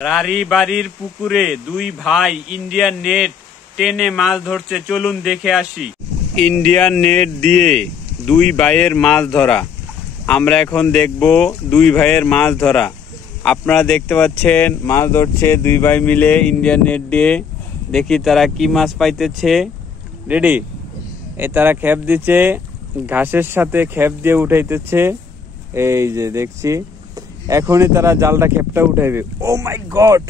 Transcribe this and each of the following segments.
রারি বাড়ির পুকুরে দুই ভাই ইন্ডিয়ান নেট টেনে মাছ ধরছে, চলুন দেখে আসি। ইন্ডিয়ান নেট দিয়ে দুই ভাইয়ের মাছ ধরা। আমরা এখন দেখব দুই ভাইয়ের মাছ ধরা। আপনারা দেখতে পাচ্ছেন মাছ ধরছে দুই ভাই মিলে ইন্ডিয়ান নেট দিয়ে। দেখি তারা কি মাছ পাইতেছে। রেডি? তারা খেপ দিচ্ছে, ঘাসের সাথে খেপ দিয়ে উঠাইতেছে। এই যে দেখছি এখনই তারা জালটা খেপটা উঠাইবে। ও মাই গড,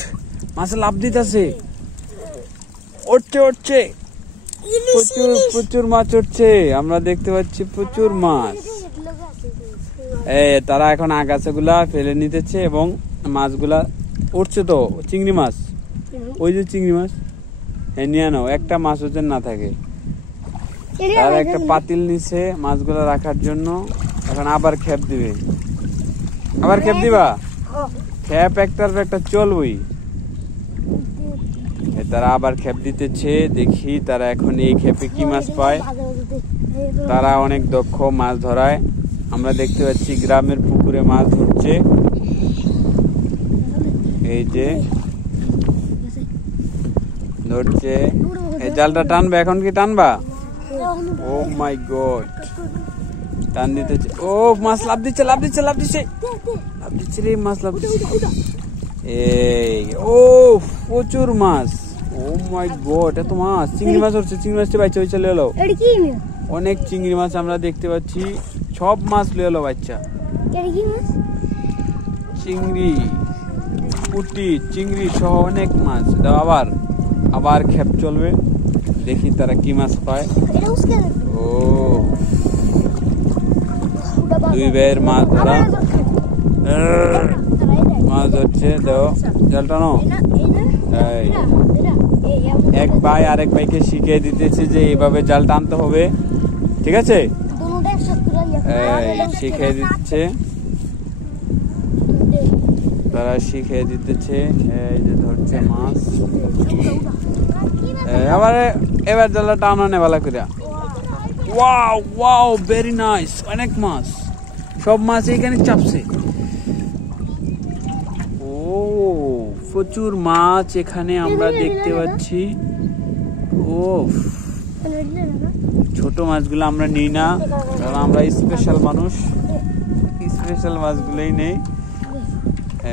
মাছ লাভ দিতেছে, উঠছে উঠছে, প্রচুর প্রচুর মাছ উঠছে। আমরা দেখতে পাচ্ছি প্রচুর মাছ। তারা এখন আগাছাগুলা ফেলে নিতেছে এবং মাছগুলা উঠছে। তো চিংড়ি মাছ, ওই যে চিংড়ি মাছ, হ্যাঁ নিয়ে নাও, একটা মাছ হচ্ছে না থাকে। তারা একটা পাতিল নিছে মাছগুলা রাখার জন্য। এখন আবার খেপ দিবে, আবার খেপ দিবা। খেপ একটার একটা চলবই। তারা আবার খেপ দিতেছে। দেখি তারা এখন এই খেপে কি মাছ পায়। তারা অনেক দক্ষ মাছ ধরায়। আমরা দেখতে পাচ্ছি গ্রামের পুকুরে মাছ ধরছে। এই যে ধরছে, এই জালটা টানবে। এখন কি টানবা? ও মাই গড, টান দিতেছে। ও মাছ লাভ দিচ্ছে, লাভ দিচ্ছে, লাভ দিচ্ছে, লাভ দিচ্ছে রে, মাছ লাভ দিচ্ছে। এই ও প্রচুর মাছ। ও মাই গড, এত মাছ। চিংড়ি মাছ হচ্ছে, চিংড়ি মাছটা বাচ্চা হয়েছে লেলো। অনেক চিংড়ি মাছ আমরা দেখতে পাচ্ছি। সব মাছ লেলো বাচ্চা। চিংড়ি, পুঁটি, চিংড়ি সহ অনেক মাছ। আবার আবার খেপ চলবে। দেখি তারা কি মাছ পায়। ও দুই ভাইয়ের মাছ ধরা, মাছ ধরছে। দেখো জালটা নাও। এক ভাই আরেক ভাইকে শিখিয়ে দিতেছে যে এইভাবে জাল টানতে হবে, ঠিক আছে? শিখিয়ে দিচ্ছে, তারা শিখিয়ে দিতেছে। এই যে ধরছে মাছ। আবার এবার জালটা টানা নে ভালো করে। Wow wow, very nice. অনেক মাছ, সব মাছ এখানে চাপছে। ও প্রচুর মাছ এখানে আমরা দেখতে পাচ্ছি। ও ছোট মাছগুলো আমরা নিই না, কারণ আমরা স্পেশাল মানুষ, স্পেশাল মাছগুলোই নেই।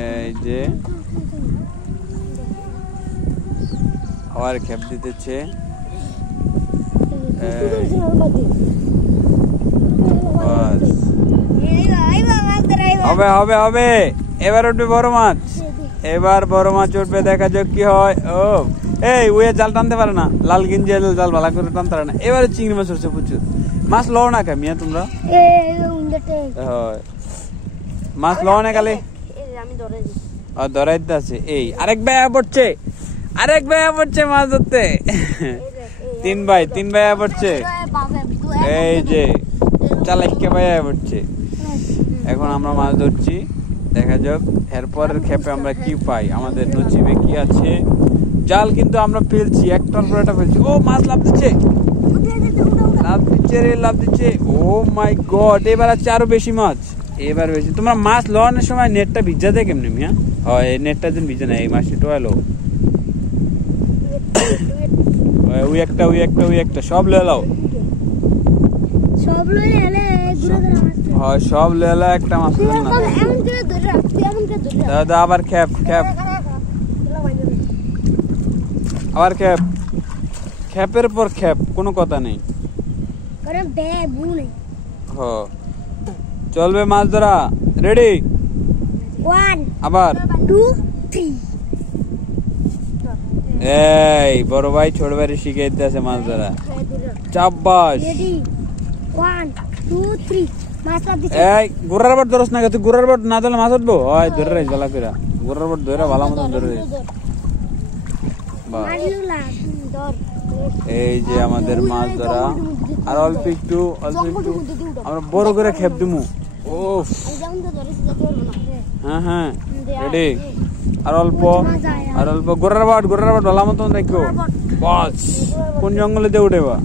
এই যে আবার খেপ দিতেছে। হবে হবে হবে, এবার উঠবে বড় মাছ। এবার বড় মাছ উঠবে, দেখা যাক কি হয়। ও এই ওই জাল টানতে পারে না, লাল গিঞ্জি জাল ভালো করে টানতে পারে না। এবারে চিংড়ি মাছ উঠছে প্রচুর। মাছ লও না কামিয়া তোমরা, মাছ লও না কালে ধরাই আছে। এই আরেক ভাইয়া পড়ছে, আরেক ভাইয়া পড়ছে মাছ ধরতে। তিন ভাইয়া পড়ছে। এই যে চালাইকে ভাইয়া পড়ছে। এখন আমরা মাছ ধরছি, দেখা যাক এরপরের খেপে আমরা কি পাই, আমাদের নসিবে কি আছে। জাল কিন্তু আমরা ফেলছি, একটার পর একটা ফেলছি। ও মাছ লাভ দিচ্ছে, লাভ দিচ্ছে রে, লাভ দিচ্ছে। ও মাই গড, এবার আছে আরো বেশি মাছ, এবার বেশি। তোমরা মাছ লওয়ানোর সময় নেটটা ভিজা দেয় কেমনি মিয়া? হয় নেটটা দিন ভিজে না, এই মাছটি টোয়ালো। ওই একটা, ওই একটা, ওই একটা, সব লয়ে লাও, হয় সব লয়ে লাও, একটা মাছ না। দাদা আবার খেপ, খেপ, আবার খেপ, খেপের পর খেপ, কোনো কথা নেই। চলবে মাছ ধরা। রেডি? আবার এই বড় ভাই ছোট ভাই শিখে দিতেছে মাছ ধরা। চাব্বাস। এই গোড়ার বাট ধরস না, তুই গোড়ার বাট না ধরলে মাছ উঠবো। হয় ধরে রাখিস ভালো করে, গোড়ার বাট ধরে ভালো মতন ধরে রাখিস। এই যে আমাদের মাছ ধরা। আর অল্প একটু, অল্প একটু আমরা বড় করে খেপ দিমু। ও হ্যাঁ হ্যাঁ, রেডি? আর অল্প, আর অল্প। গোড়ার বাট ভালো মতন দেখো। বাস কোন জঙ্গলে দিয়ে উঠেবা?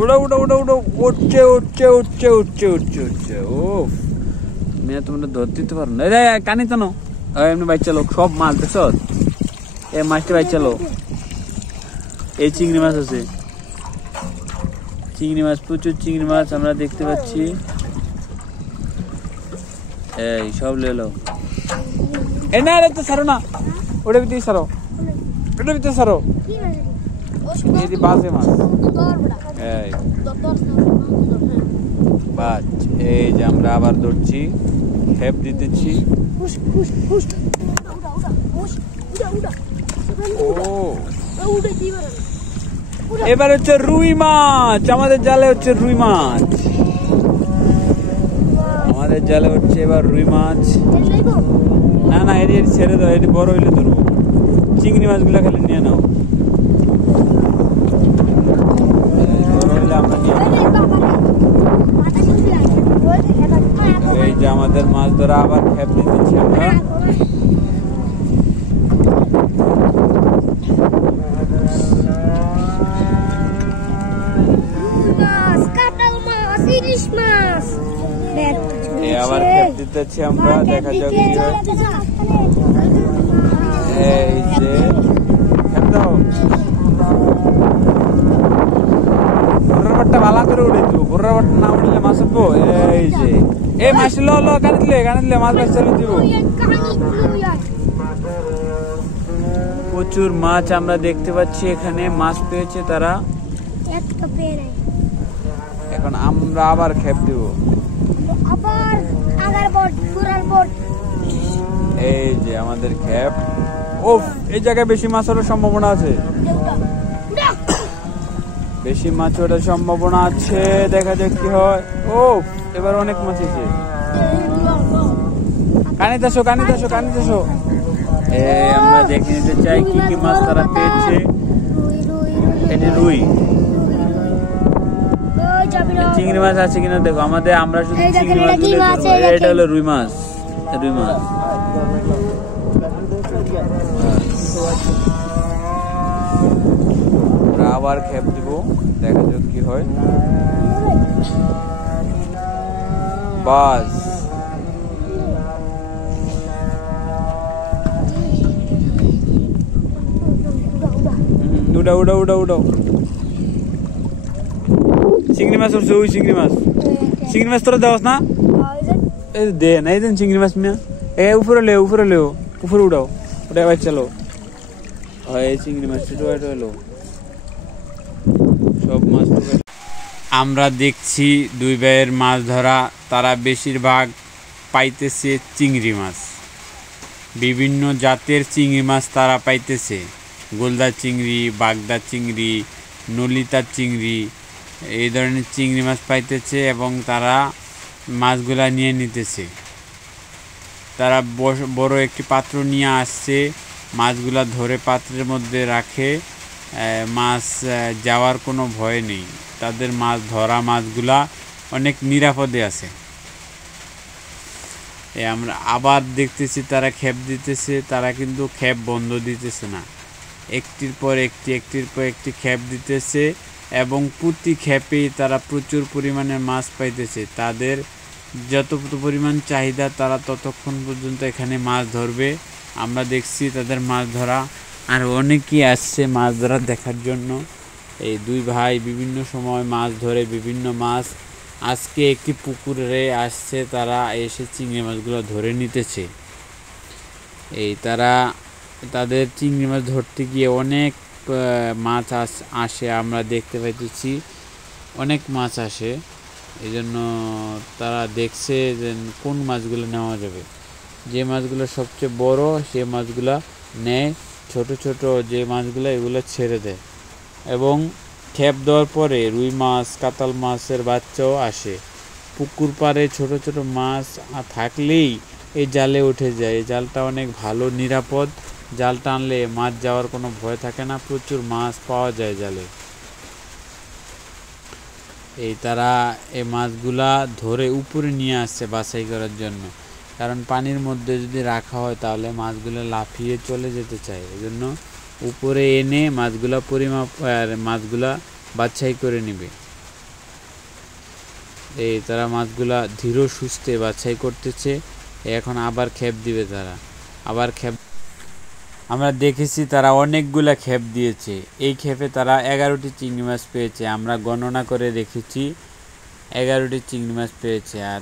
উঠো উঠো উঠো উঠো, উঠছে উঠছে উঠছে উঠছে উঠছে উঠছে। ও মেয়ে তোমরা ধরতে পারো না, কানি টানো, এমনি বাইক চালো সব মাছ দেখছ এই মাছটা বাইক চালো এই চিংড়ি মাছ আছে চিংড়ি মাছ প্রচুর চিংড়ি মাছ আমরা দেখতে পাচ্ছি এই সব লেলো এই না রে তো ছাড়ো না ওটা ভিতরে ছাড়ো ওটা ভিতরে ছাড়ো এই বাজে মাছ এই বাজ এই যে আমরা আবার ধরছি খেপ দিতেছি এবার হচ্ছে রুই মাছ আমাদের জালে হচ্ছে রুই মাছ আমাদের জালে হচ্ছে এবার রুই মাছ না না এটি ছেড়ে দাও এটি বড় হইলে ধরবো চিংড়ি মাছগুলো খালি নিয়ে নাও বড় হইলে আমরা নিয়ে এই যে আমাদের মাছ ধরা আবার খেপ দিতেছি আমরা আবার খেপ দিতেছি আমরা দেখা যাক কি হয় এই যে খেপ দাও বোর্রাবাটটা ভালো করে উঠে দিব বোর্রাবাটটা না উঠলে মাছ উঠবো এই যে এই মাছ লো লো কানিলে মাছ বাঁচ চালু দিব প্রচুর মাছ আমরা দেখতে পাচ্ছি এখানে মাছ পেয়েছে তারা এখন আমরা আবার খেপ দিব এই যে আমাদের খেপ ওফ এই জায়গায় বেশি মাছ ওঠার সম্ভাবনা আছে বেশি মাছ ওঠার সম্ভাবনা আছে দেখা যাক কি হয় ওফ এবার অনেক মাছ এসে কানিতে আসো আমরা দেখে নিতে চাই কি কি মাছ তারা পেয়েছে এটি রুই চিংড়ি মাছ আছে কিনা দেখো আমাদের আমরা শুধু চিংড়ি মাছ এটা হলো রুই মাছ আবার খেপ দিব দেখা যাক কি হয় বাস উড়াও চিংড়ি মাছ উঠছে ওই চিংড়ি মাছ তোরা দেওয়াস না দে না এই চিংড়ি মাছ মিয়া এ উপরে উড়াও ওটা আবার চলো এই চিংড়ি মাছ এলো সব মাছ আমরা দেখছি দুই ভাইয়ের মাছ ধরা তারা বেশিরভাগ পাইতেছে চিংড়ি মাছ বিভিন্ন জাতের চিংড়ি মাছ তারা পাইতেছে গোলদা চিংড়ি বাগদা চিংড়ি নলিতা চিংড়ি এই ধরনের চিংড়ি মাছ পাইতেছে এবং তারা মাছগুলা নিয়ে নিতেছে তারা বড় একটি পাত্র নিয়ে আসছে মাছগুলা ধরে পাত্রের মধ্যে রাখে মাছ যাওয়ার কোনো ভয় নেই তাদের মাছ ধরা মাছগুলা অনেক নিরাপদে আছে আমরা আবার দেখতেছি তারা খেপ দিতেছে তারা কিন্তু খেপ বন্ধ দিতেছে না একটির পর একটি খেপ দিতেছে এবং প্রতি খেপেই তারা প্রচুর পরিমাণে মাছ পাইতেছে তাদের যত পরিমাণ চাহিদা তারা ততক্ষণ পর্যন্ত এখানে মাছ ধরবে আমরা দেখছি তাদের মাছ ধরা আর অনেকেই আসছে মাছ ধরা দেখার জন্য এই দুই ভাই বিভিন্ন সময় মাছ ধরে বিভিন্ন মাছ আজকে একটি পুকুরে আসছে তারা এসে চিংড়ি মাছগুলো ধরে নিতেছে এই তারা তাদের চিংড়ি মাছ ধরতে গিয়ে অনেক মাছ আসে আমরা দেখতে পাইতেছি অনেক মাছ আসে এই জন্য তারা দেখছে যে কোন মাছগুলো নেওয়া যাবে যে মাছগুলো সবচেয়ে বড় সেই মাছগুলো নেয় ছোট যে মাছগুলো এগুলো ছেড়ে দেয় এবং খেপ দেওয়ার পরে রুই মাছ কাতাল মাছের বাচ্চাও আসে পুকুর পাড়ে ছোট মাছ থাকলেই এই জালে উঠে যায় এই জালটা অনেক ভালো নিরাপদ জাল টানলে মাছ যাওয়ার কোনো ভয় থাকে না প্রচুর মাছ পাওয়া যায় জালে এই তারা এই মাছগুলা ধরে উপরে নিয়ে আসছে বাছাই করার জন্য কারণ পানির মধ্যে যদি রাখা হয় তাহলে মাছগুলো লাফিয়ে চলে যেতে চায় এজন্য উপরে এনে মাছগুলা পরিমাপ মাছগুলা বাছাই করে নেবে এই তারা মাছগুলা ধীর সুস্থে বাছাই করতেছে এখন আবার খেপ দিবে তারা আবার খেপ আমরা দেখেছি তারা অনেকগুলা খেপ দিয়েছে। এই খেপে তারা 11টি চিংড়ি মাছ পেয়েছে। আমরা গণনা করে দেখেছি 11টি চিংড়ি মাছ পেয়েছে। আর